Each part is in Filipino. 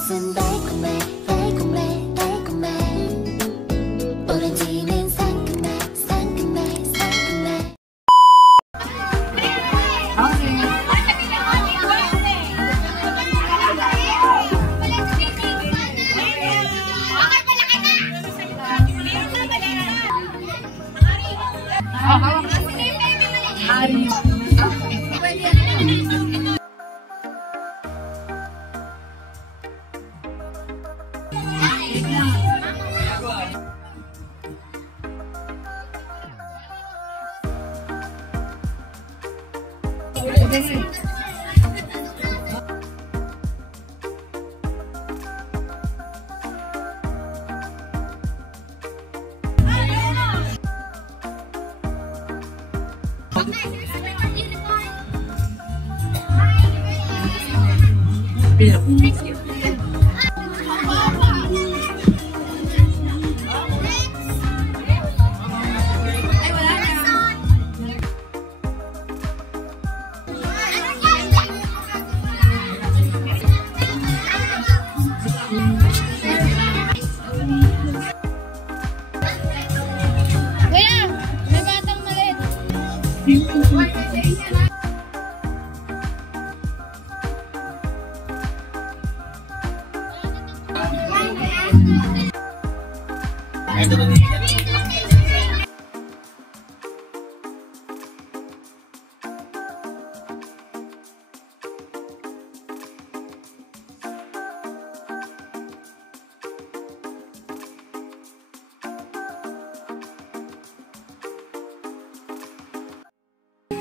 입맛은 달콤해 달콤해 달콤해 오렌지는 상큼해 상큼해 상큼해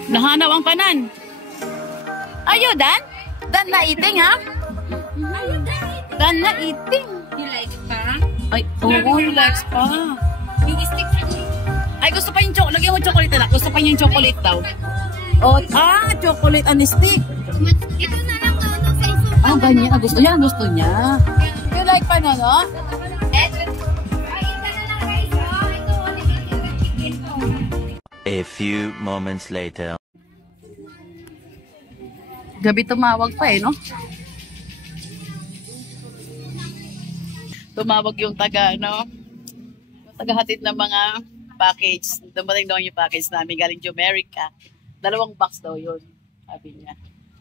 Nahanaw ang kanan. Ayo, Dan? Dan na eating, ha? Dan na eating. You like it pa? Ay, oo, relax pa. Yung stick. Ay, gusto pa yung chocolate. Lagyan mo chocolate na. Gusto pa niya yung chocolate daw. Oh, chocolate and stick. Ito na lang daw sa iPhone. Ah, ganyan. Gusto niya, gusto niya. You like pa na, no? A few moments later. Gabi tumawag pa no? Tumawag yung taga, yung tagahatid ng mga package. Dumating daw yung package namin galing Jamaica. 2 box daw yun, sabi niya.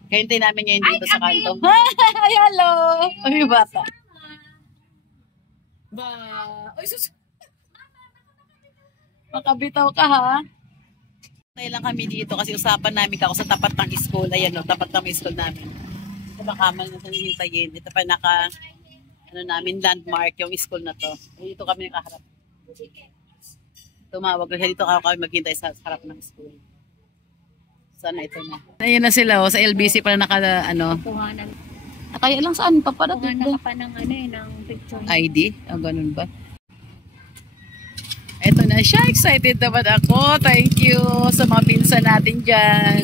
Kaya hintayin namin ngayon dito sa kanto. Hi, hello! Ay, bata. Ay, sus... Makabitaw ka, ha? Tayo lang kami dito kasi usapan namin ako sa tapat ng school. Ayan, tapat ng school namin. Sa makamal na hihintayin. Ito pa namin landmark yung school na to. Dito kami nakaharap. Tumawag na dito kami maghintay sa harap ng school. Sana ito na. Ayan na sila, sa LBC pala Kuhanan. Kaya lang saan pa para Kuhanan ka pa ng ng picture. ID? Ganun ba? Ito na siya. Excited naman ako. Thank you sa mga pinsan natin dyan.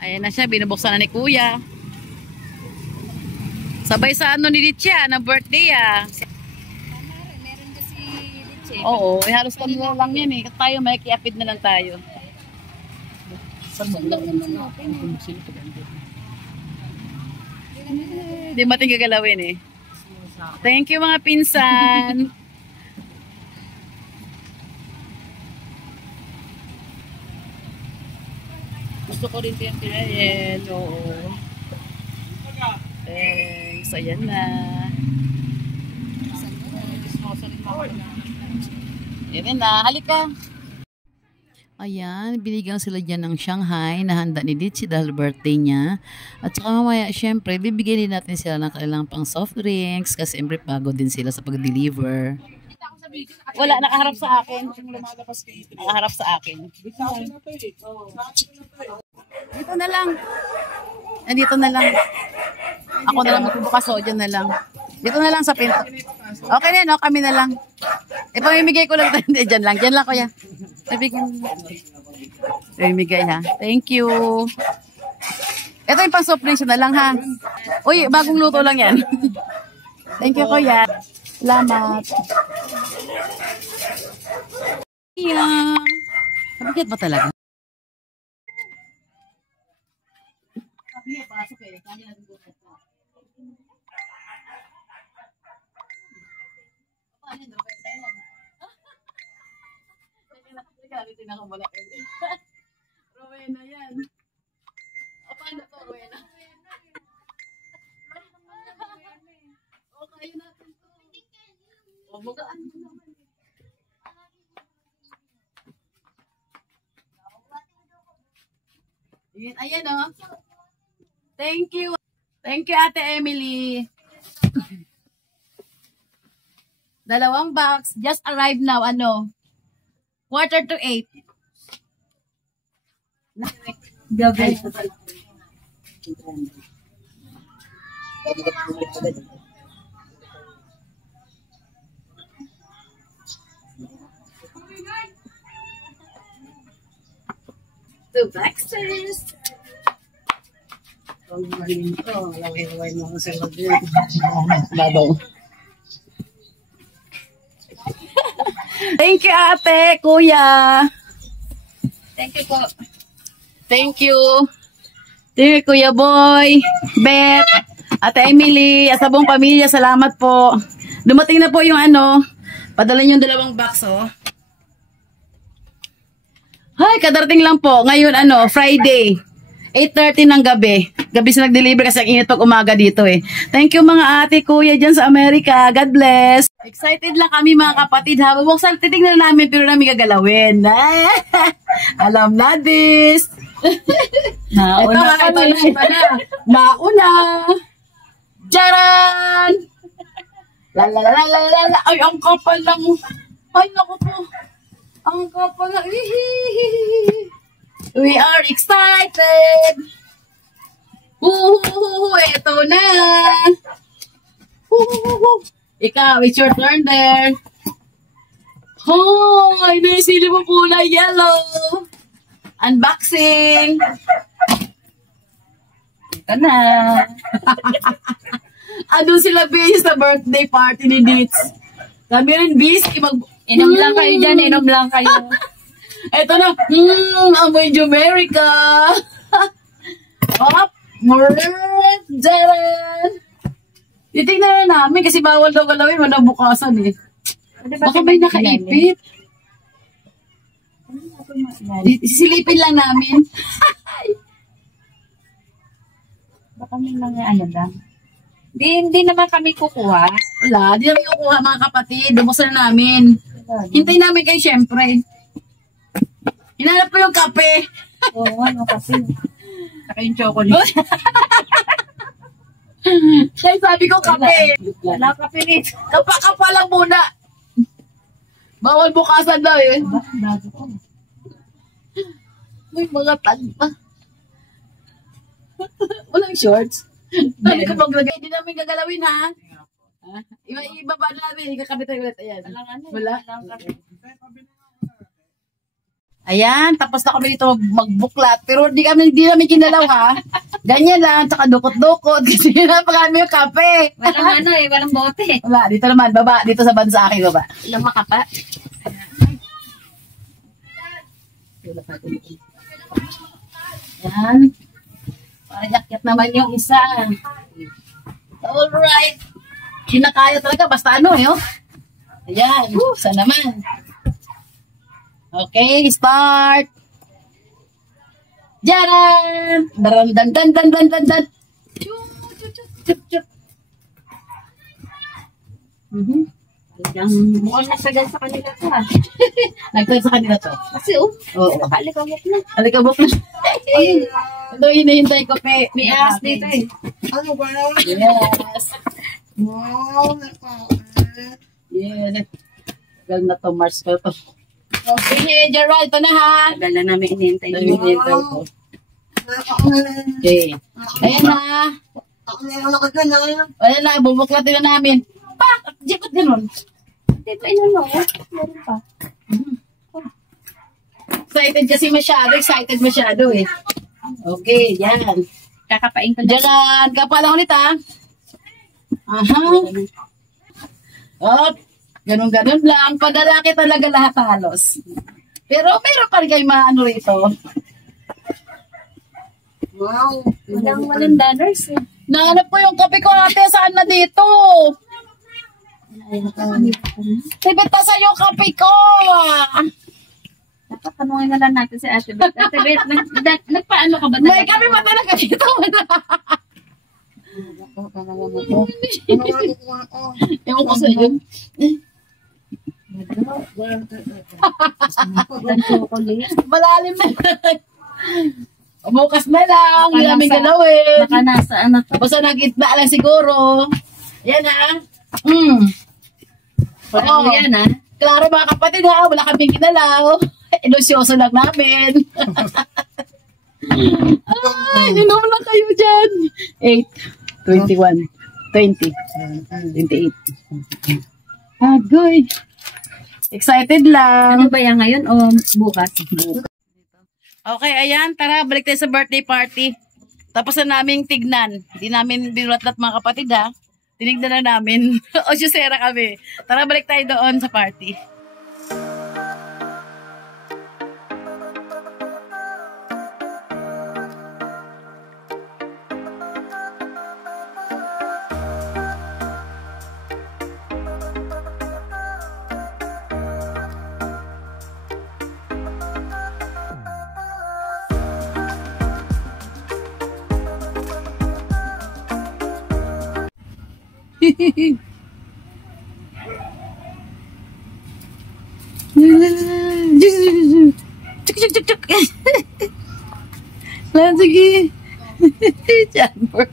Ayan na siya. Binubuksan na ni Kuya. Sabay sa ni Licha na birthday Meron kasi Licha. Oo. Halos kami lang yan Tayo may kiapid na lang tayo. Hindi mating gagalawin Thank you mga pinsan. Gusto ko rin yung kain. Oo. Thanks. Ayan na. Ayan na. Halika. Ayan, binigyan sila dyan ng Shanghai na handa ni Litchi dahil birthday niya. At saka mamaya, syempre, bibigyan din natin sila ng kanilang pang soft drinks kasi syempre pagod din sila sa pag-deliver. Wala, nakaharap sa akin. Nakaharap sa akin. Dito na lang. Dito na lang. Ako na lang magbubukas dyan na lang. Dito na lang sa pinto. Okay na, no? Kami na lang. Ipamimigay ko lang. Dyan lang. Dyan lang, kuya. Ipamimigay, ha? Thank you. Ito yung pang-soft drinks na lang, ha? Uy, bagong luto lang yan. Thank you, kuya. Salamat. Yeah. Mabigat ba talaga? Hindi, pasok eh. Kanya natin bukas na. Paano yun? Rowena yan. Galitin ako muna kayo. Rowena yan. O, paano to, Rowena? O, kayo natin to. O, magaan mo naman. Ayan o. Thank you. Thank you, Ate Emily. 2 box. Just arrived now. 7:45. Gabay. Two boxes. Laway-laway mo sa loob niya. Babaw. Thank you, ate, kuya. Thank you po. Thank you. Thank you, Kuya Boy, Beth, Ate Emily, sa buong pamilya, salamat po. Dumating na po yung padala yung 2 box, oh. Ay, kadarating lang po. Ngayon, Friday. 8:30 ng gabi. Gabi sila nag-deliver kasi ang init pag umaga dito eh. Thank you mga ate, kuya dyan sa Amerika. God bless. Excited lang kami mga kapatid ha. Buksan, titignan namin pero namin gagalawin. Alam na this. Ito na. Mauna. Jaran! Lalalala. Ay, ang kapal lang. Ay, naku po. Ang kapal lang. We are excited. Ito na. Ikaw, it's your turn there. Hoy, may sili mo kulay yellow. Unboxing. Ito na. Ano sila busy sa birthday party ni Ditz? Kami rin busy. Inom lang kayo dyan, inom lang kayo. Ito na. Amoy Jumerica. Hop. Jaran. Titignan na namin kasi bawal daw galawin. Manabukasan eh. Baka may nakaipit. Silipin lang namin. Baka may mga lang. Hindi naman kami kukuha. Wala, di namin kukuha mga kapatid. Bubuksan na namin. Hintayin namin kayo syempre. Hinanap ko yung kape. Oo, kasi. Saka yung chocolate. Kaya sabi ko kape. Wala kape rin. Kapa lang muna. Bawal bukasan daw eh. Bago ko. May mga tag pa. Walang shorts. Sabi ko maglagay. Hindi namin gagalawin ha. Ibaba namin. Ikakabit tayo ulit. Ayan. Wala. Ayan. Tapos na kami dito magbuklat. Pero di namin ginalaw ha. Ganyan lang. Tsaka dukot-dukot. Kasi napakami yung kape. Walang walang bote. Wala. Dito naman. Baba. Dito sa bansa akin. Baba. Ilang makapa. Ayan. Para jacket naman yung isa. Alright. Kinakaya talaga. Basta oh. Ayan. Isa naman. Okay. Start. Jaran! Dan dan dan dan dan dan dan. Chup. Mukhang nasagal sa kanila to ha. Nagtag sa kanila to. Kasi Oo. nakalikabok na. Alikabok na. Ito hinihintay ko pe. May aas dito eh. Ano ba? Yes. Wow, Yes. Gal na to, Mars ko to. Okay, Gerald, ito na ha. Tagal na namin inintay. Hinihintay ko. Okay. Ayan na. Ako na yung nakagyan na. Ayan na, bubuklatin na namin. Pak! Jikot ganun. Dito inano. Meron pa. Excited masyado eh. Okay, yan. Kakapain ko na. Diyan, kapa lang ulit ha. Aha. Op. Ganun-ganun lang. Padalaki talaga lahat halos. Pero meron pa rin kayo maano rito. Wow. Walang dollars eh. Nahanap ko yung kape ko, ate. Saan na dito? Tibita sa yung kape ko. Dapat tanungin na lang natin si Ate Beth. Ate Beth, nagpaano ka ba May kape ba talaga dito? Ewan ko sa'yo. Malalim na. Bukas na lang. Hindi namin galawin. Baka nasa anak ko. Basta nag-itna lang siguro. Yan ha. Oo. Yan ah. Klaro mga kapatid ha. Wala kaming kinalaw. Ilusyoso lang namin. Ay, inom lang kayo dyan. 8, 21, 20, 28. Agoy. Excited lang. Ano ba yan ngayon o bukas? Okay, ayan. Tara, balik tayo sa birthday party. Tapos na naming tignan. Hindi namin binulat-lat mga kapatid ha. Tinignan na namin. O syusera kami. Tara, balik tayo doon sa party. Cuk cuk cuk cuk. Lan sige. Jammer.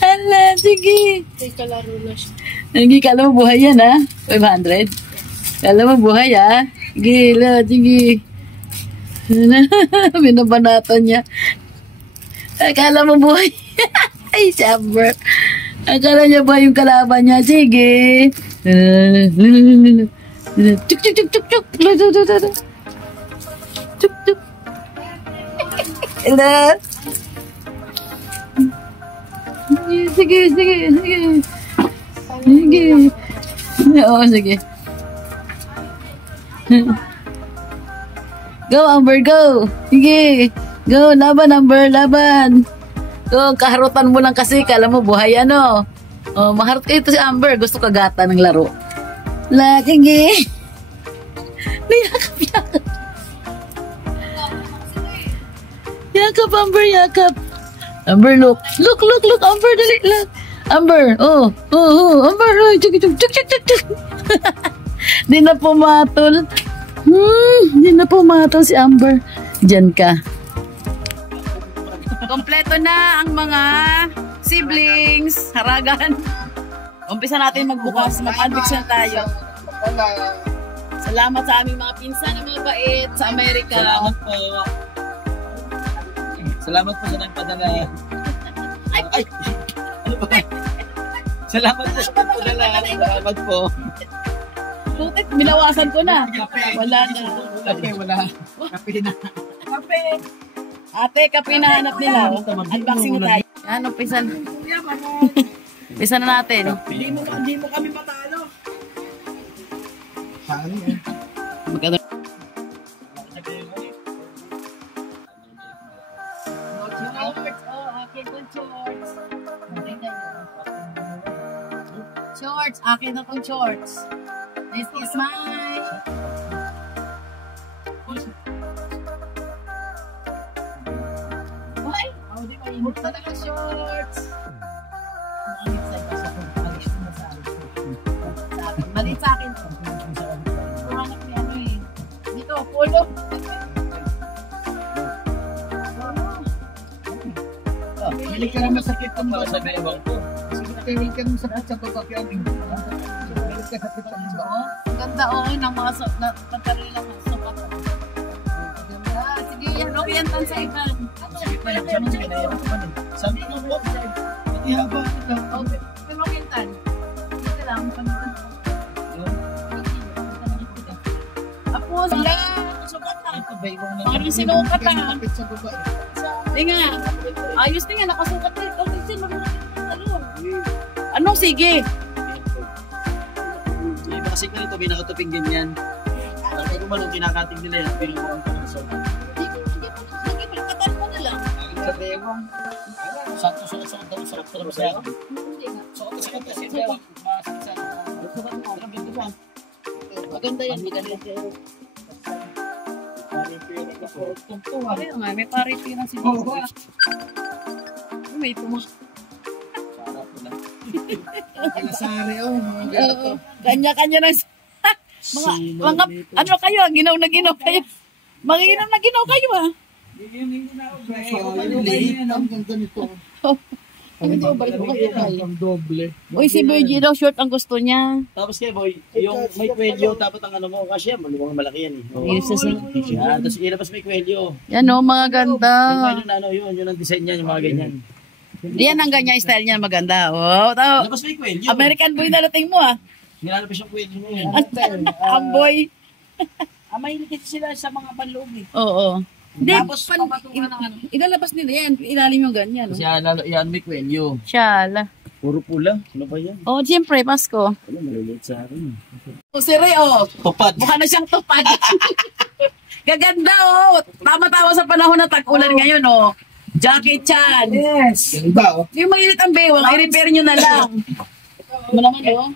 Hala, sige. Kalaro na siya. Sige, kala mo buhay yan ha? 500. Kala mo buhay ha? Gila, sige. Binabanatan niya. Akala mo buhay. Ay, Jammer. Akala niya ba yung kalaban niya? Sige. Cuk cuk cuk cuk cuk. Cuk cuk. Ela. Sige, sige, sige. Sige. Oo, sige. Go, Amber, go. Sige. Go, laban, Amber, laban. Go, kaharutan mo lang kasi. Kala mo buhay ano. Oh, maharot kayo ito si Amber. Gusto kagata ng laro. Lagi. Yakap. Yakap, Amber, yakap. Amber, look. Look, Amber, dali lang. Amber, Amber, chuk, chuk, chuk, chuk, chuk, chuk. Di na pumatol. Di na pumatol si Amber. Diyan ka. Kompleto na ang mga siblings, haragan. Umpisa natin magbukas, mag-unbox na tayo. Salamat sa aming mga pinsan na mga bait sa Amerika. Salamat po. Salamat po sa nagpadala. Ay! Ano ba? Salamat po sa nagpadala. Salamat po. Butit, minawasan ko na. Wala na. Kape, wala. Kape na. Kape. Ate, kape na hanap nila. Unboxing na tayo. Yan, umpisa na. Umpisa na natin. Hindi mo kami matalo. Magkano? Shorts. Oh, akin tong shorts. Shorts. Akin na tong shorts. This is mine. Ay! Oh, di ba? Imot talaga shorts. Malit sa akin. Hanap ni ano eh. Dito, polo. Hindi ka naman sakit ang Para sa bewang po. Hindi ka naman sakit sa babakyan. Hindi ka sakit sa babakyan. Ang ganda oo ng mga pagkaroon lang ng sopa. Sige, yan. Robiantan sa ikan. Sabi mo po. Hindi haba. Robiantan. Dito lang. Apo, sila. Ito bewang na. Parang sinukat ah. Sakit sa babakyan. Hindi nga. Ayos na nga. Nakasukat na ito. Anong sige? Yung iba kasi ganito, may nakatuping ganyan. Tapos kung anong kinakating nila yan, pinubukan ka ng sopa. Hindi ko. Katan mo na lang. sa bewang. Sakto-sakto daw sa siya. Sakto-sakto kasi bewang. Maganda yan, maganda. Tungtungan. Kaya nga, may parity na siguro. May tumak. Kalasari, oh. Oo. Kanya-kanya na. mga, ano kayo, ginaw na ginaw kayo. Maginom na ginaw kayo ah. Hanggang ganito. Ano ba ito kayo tayo? Ang doble. Uy, si Boy Gino, short ang gusto niya. Tapos kaya boy, yung may kwelyo, dapat ang ano mo, kasi yan, maluwang malaki yan eh. Iris na Yan, tapos ilabas may kwelyo. Yan o, mga ganda. Yung kwelyo na ano, yun ang design niya, yung mga ganyan. Yan ang ganyan style niya, maganda. Oh, tao. Ilabas may kwelyo. American boy na dating mo ah. Nilalabas yung kwelyo mo yan. Ang boy. May likit sila sa mga panloob eh. Oo. Hindi, Tapos pamatungan ng ano. ilalabas nila yan. Ilalim yung ganyan. Kasi yan may kwelyo. Shala. Puro pula. Ano ba yan? Oh, siyempre, Pasko. Wala, maliliit sa akin. O, si Ray, oh. Tupad. Mukha na siyang tupad. Gaganda, oh. Tama-tama sa panahon ng tag-ulan ngayon, oh. Jackie Chan. Yes. Ganda, oh. Yung mainit ang bewang, i-repair nyo na lang. Ano naman, oh?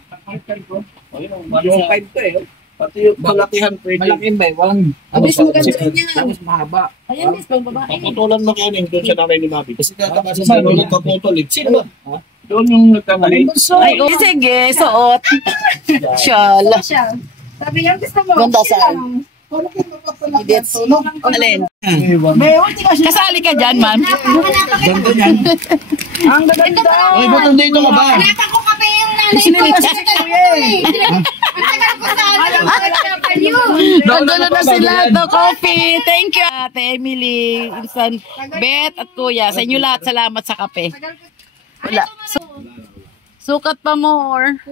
Yung 5 to eh. Pati yung malakihan pwede. Malaking bewang. Abis maganda niya. Tapos mahaba. Ayan, miss, pang babae. Paputulan mo kaya doon sa nanay ni Mabi. Kasi kakabasa sa nung nagpaputol eh. Sino ba? Doon yung nagkamali. Ay, oh. Sige, suot. Shala. Sabi niya, gusto mo. Ganda saan? Idits. Alin? Bewang. Kasali ka dyan, ma'am. Ganda yan. Ang gaganda. Uy, ba't nandito ka ba? Nata ko kape yung nanay ko. Ang tagal ko sa ano. Nandun na sila, the coffee. Thank you, Ate Emily, Insan, Beth, at Kuya. Sa inyo lahat, salamat sa kape. Wala. Sukat pa more.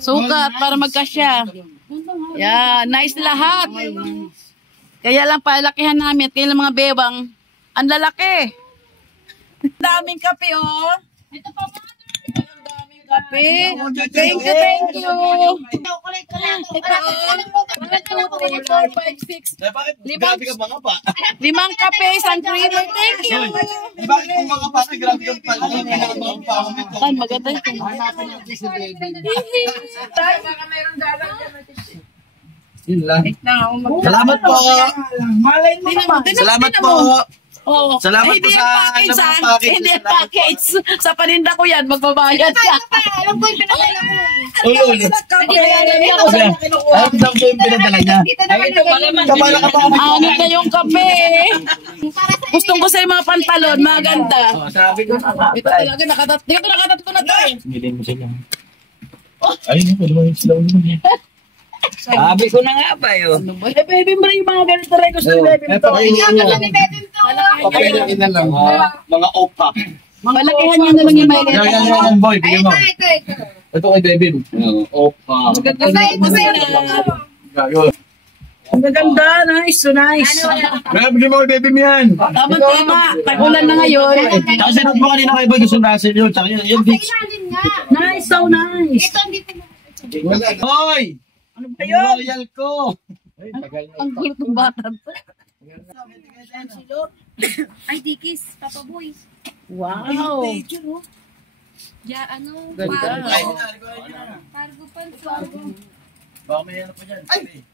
Sukat para magkasya. Yeah, nice lahat. Kaya lang palakihan namin at kaya lang mga bewang. Ang lalaki. Daming kape, oh. Ito pa, mother. Ang daming kape. Thank you, thank you. Ito, oh. 1, 2, 3, 4, 5, 6. Bakit? Grabe ka mga pa. 5 kape, isang creamer. Thank you. Bakit kung mga pa, grabe ka pala. Kan, maganda ito. Yun lang. Salamat po. Malay mo naman. Salamat po. Oh, Salamat hindi po yung sa package, lamang ah. package. Hindi yung Salamat package. Sa paninda ko yan, magbabayad ka. Alam ko yung pinadala mo. Uy, Ay, daw ko yung pinadala niya. Kabala ka pa kami. Anit na yung kape. Gustong ko sa mga pantalon, maganda. Sabi ko. Ito talaga, nakatatlo na to eh. Hindi mo sila. Ay, pwede mo yung sila. Sabi ko na nga ba yun? Ano ba? Baby mo rin yung mga ganito rin. Gusto yung baby mo to. Pakainin na lang. Mga opa. Malakihan nyo na lang yung mga Yan, boy. Bigyan mo. Ito. Ito kay Devin. Opa. Ito sa'yo na. Gago. Ang gaganda. Nice. So nice. Bigyan mo kay Devin yan. Tama-tama. Tag-ulan na ngayon. Kasi sinot mo kanina kay Boy. Gusto nasin yun. Tsaka yun. Ilalim nga. Nice. So nice. Ito, hindi ko Hoy! Ano ba yun? Royal ko. Ang gulit ng bata. Ay, Dikis. Papa Boy. Wow. Ya, ano? Ganda. Cargo pants. Baka may ano pa dyan. Ay!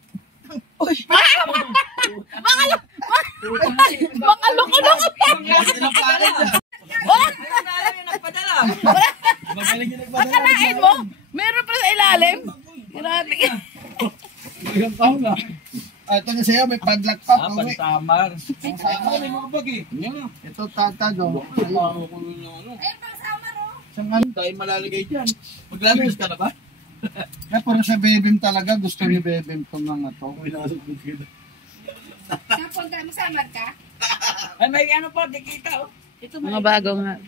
Mga loko-loko. Magaling yung nagpadala. Akalain mo, meron pa sa ilalim. Grabe ka. Ilang taon na. Ito na sa'yo, may padlock pa. Pauwi. Pantamar. May mga bag eh. Ito tatado. Ayun, pang summer, oh. Isang ano. Tayo malalagay dyan. Maglalagay ka na ba? Kaya puro sa bebim talaga. Gusto ni bebim itong mga to. Napunta mo, summer ka? Ay, may ano pa, di kita oh. Ito Mga bago nga.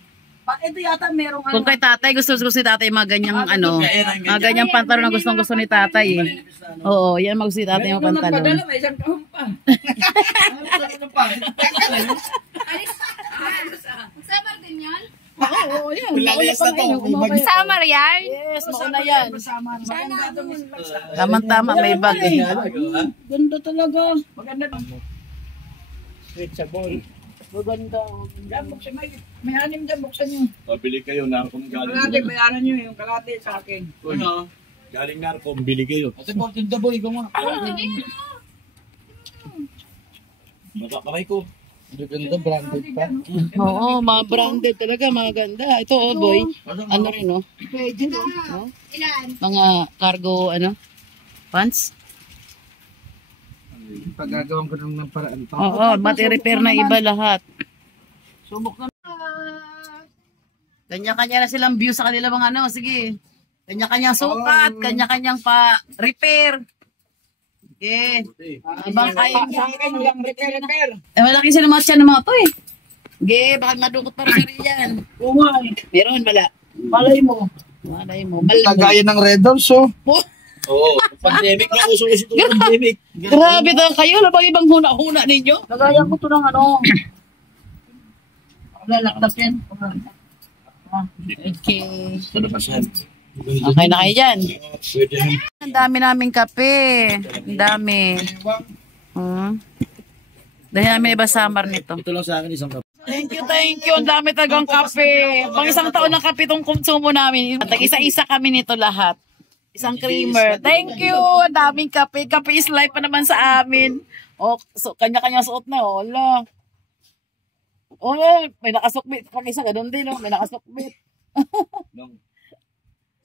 Ito yata merong ano. Kung kay tatay, gusto si tatay mga ganyang ano, mga ganyang pantalon na gustong gusto ni tatay eh. Oo, yan mag gusto ni tatay yung pantalon. Nagpadala, may isang kahon pa. Summer din yan? Oo, yan. Layas na to. Summer yan? Yes, mauna yan. Sana doon. Tama-tama, may bag eh. Ganda talaga. Maganda. Reachable. Maganda. Yan, buksan may anim dyan, buksan nyo. Pabili kayo na kung galing. Kalate, bayaran nyo yung kalate sa akin. Ano? Galing na kung bili kayo. Kasi portin the boy, ikaw nga. Baba kamay ko. Ganda, branded pa. Oo, mga branded talaga, mga ganda. Ito, oh, boy. Ano rin, oh. Pwede na. Ilan? Mga cargo, pants. Pagagawan ko ng paraan pa. Oo, mati-repair na iba lahat. Subok na. Kanya-kanya na silang view sa kanila mga sige. Kanya-kanyang sukat, kanya-kanyang pa-repair. Okay. Abang kayo. Sa akin, walang repair. Malaki sila mga tiyan ng mga to eh. Okay, bakit madukot para sa rin yan? Umay. Meron, wala. Malay mo. Malay mo. Kagaya ng Red Doors, oh. Oo. Pandemic na uso ito pandemic. Grabe to kayo. Labang ibang huna-huna ninyo. Lagayan ko to ng lalaktas yan. Okay. Kalabasan. Okay na kayo dyan. Pwede na. Ang dami naming kape. Ang dami. Dahil namin iba summer nito. Ito lang sa akin isang kape. Thank you, thank you. Ang dami tagang kape. Pang isang taon ng kape itong konsumo namin. Tag-isa-isa kami nito lahat. Isang creamer. Thank you. Ang daming kape. Kape is life pa naman sa amin. O, so, kanya-kanya suot na. Wala. Oh, may nakasukbit. Pag isa, ganun din. May nakasukbit.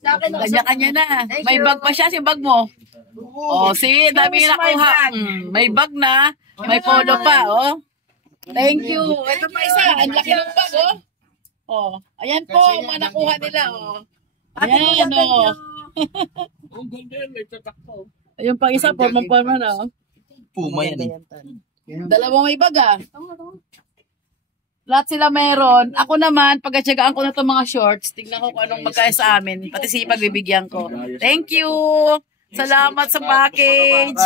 Kanya-kanya na. May bag pa siya. Yung bag mo. Oh, see, dami na nakuha. May bag na. May polo pa, oh. Thank you. Ito pa isa. Ang laki ng bag, oh. Oh, ayan po, mga nakuha nila, oh. Ayan, oh. Ang ganda yan, may tatak ko. Ayun pa isa, forma na, oh. Puma yan eh. Dalawang may bag, ah. Lahat sila meron. Ako naman, pagkatsagaan ko na itong mga shorts, tignan ko kung anong magkaya sa amin. Pati si pagbibigyan ko. Thank you! Salamat sa package!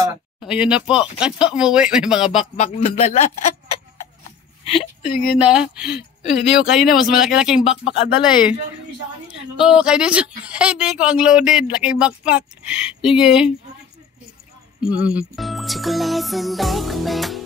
Ayun na po. Kano umuwi, may mga backpack na dala. Sige na. Hindi ko kanina, mas malaki-laking backpack ang dala eh. Oo, hindi ko ang loaded. Laking backpack. Sige. Took a lesson back, man.